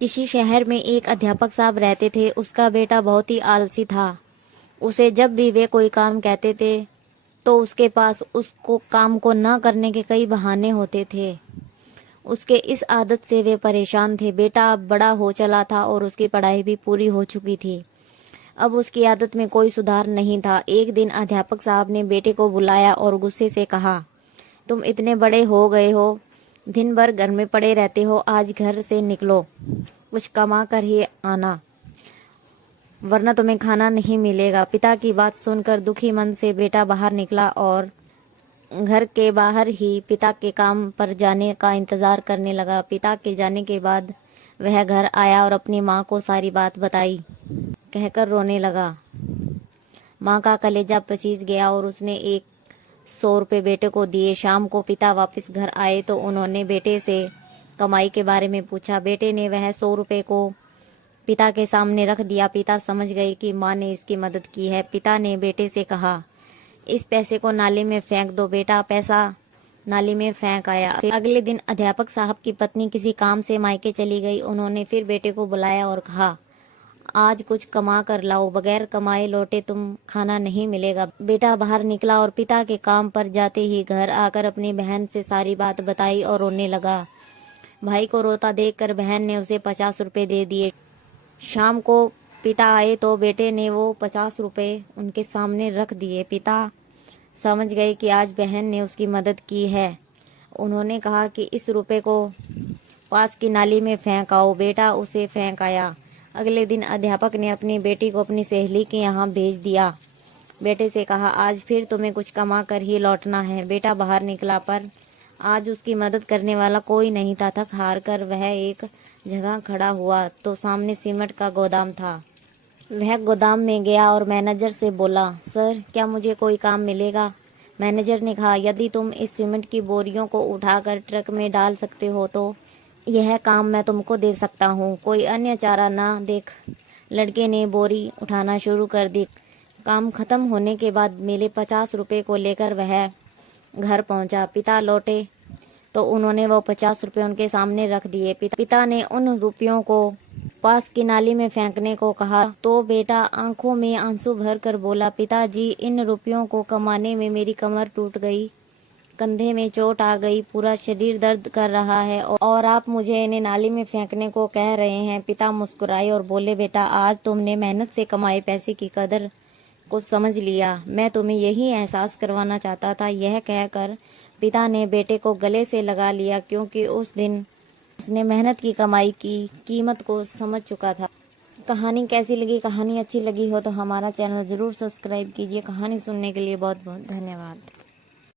किसी शहर में एक अध्यापक साहब रहते थे। उसका बेटा बहुत ही आलसी था। उसे जब भी वे कोई काम कहते थे तो उसके पास उसको काम को न करने के कई बहाने होते थे। उसके इस आदत से वे परेशान थे। बेटा अब बड़ा हो चला था और उसकी पढ़ाई भी पूरी हो चुकी थी। अब उसकी आदत में कोई सुधार नहीं था। एक दिन अध्यापक साहब ने बेटे को बुलाया और गुस्से से कहा, तुम इतने बड़े हो गए हो, दिन भर घर में पड़े रहते हो, आज घर से निकलो, कुछ कमा कर ही आना, वरना तुम्हें खाना नहीं मिलेगा। पिता की बात सुनकर दुखी मन से बेटा बाहर निकला और घर के बाहर ही पिता के काम पर जाने का इंतजार करने लगा। पिता के जाने के बाद वह घर आया और अपनी माँ को सारी बात बताई। कहकर रोने लगा। माँ का कलेजा पसीज गया और उसने 100 रुपये बेटे को दिए। शाम को पिता वापस घर आए तो उन्होंने बेटे से कमाई के बारे में पूछा। बेटे ने वह 100 रुपये को पिता के सामने रख दिया। पिता समझ गए कि माँ ने इसकी मदद की है। पिता ने बेटे से कहा, इस पैसे को नाली में फेंक दो। बेटा पैसा नाली में फेंक आया। फिर अगले दिन अध्यापक साहब की पत्नी किसी काम से मायके चली गई। उन्होंने फिर बेटे को बुलाया और कहा, आज कुछ कमा कर लाओ, बगैर कमाए लौटे तुम खाना नहीं मिलेगा। बेटा बाहर निकला और पिता के काम पर जाते ही घर आकर अपनी बहन से सारी बात बताई और रोने लगा। भाई को रोता देखकर बहन ने उसे 50 रुपये दे दिए। शाम को पिता आए तो बेटे ने वो 50 रुपये उनके सामने रख दिए। पिता समझ गए कि आज बहन ने उसकी मदद की है। उन्होंने कहा कि इस रुपये को पास की नाली में फेंक आओ। बेटा उसे फेंक आया। अगले दिन अध्यापक ने अपनी बेटी को अपनी सहेली के यहाँ भेज दिया। बेटे से कहा, आज फिर तुम्हें कुछ कमा कर ही लौटना है। बेटा बाहर निकला पर आज उसकी मदद करने वाला कोई नहीं था। थक हार कर वह एक जगह खड़ा हुआ तो सामने सीमेंट का गोदाम था। वह गोदाम में गया और मैनेजर से बोला, सर क्या मुझे कोई काम मिलेगा? मैनेजर ने कहा, यदि तुम इस सीमेंट की बोरियों को उठाकर ट्रक में डाल सकते हो तो यह काम मैं तुमको दे सकता हूँ। कोई अन्य चारा ना देख लड़के ने बोरी उठाना शुरू कर दी। काम खत्म होने के बाद मिले 50 रुपये को लेकर वह घर पहुंचा। पिता लौटे तो उन्होंने वो 50 रुपये उनके सामने रख दिए। पिता ने उन रुपयों को पास की नाली में फेंकने को कहा तो बेटा आंखों में आंसू भर कर बोला, पिताजी इन रुपयों को कमाने में मेरी कमर टूट गई, कंधे में चोट आ गई, पूरा शरीर दर्द कर रहा है और आप मुझे इन्हें नाली में फेंकने को कह रहे हैं। पिता मुस्कुराए और बोले, बेटा आज तुमने मेहनत से कमाए पैसे की कदर को समझ लिया। मैं तुम्हें यही एहसास करवाना चाहता था। यह कहकर पिता ने बेटे को गले से लगा लिया, क्योंकि उस दिन उसने मेहनत की कमाई की कीमत को समझ चुका था। कहानी कैसी लगी? कहानी अच्छी लगी हो तो हमारा चैनल ज़रूर सब्सक्राइब कीजिए। कहानी सुनने के लिए बहुत बहुत धन्यवाद।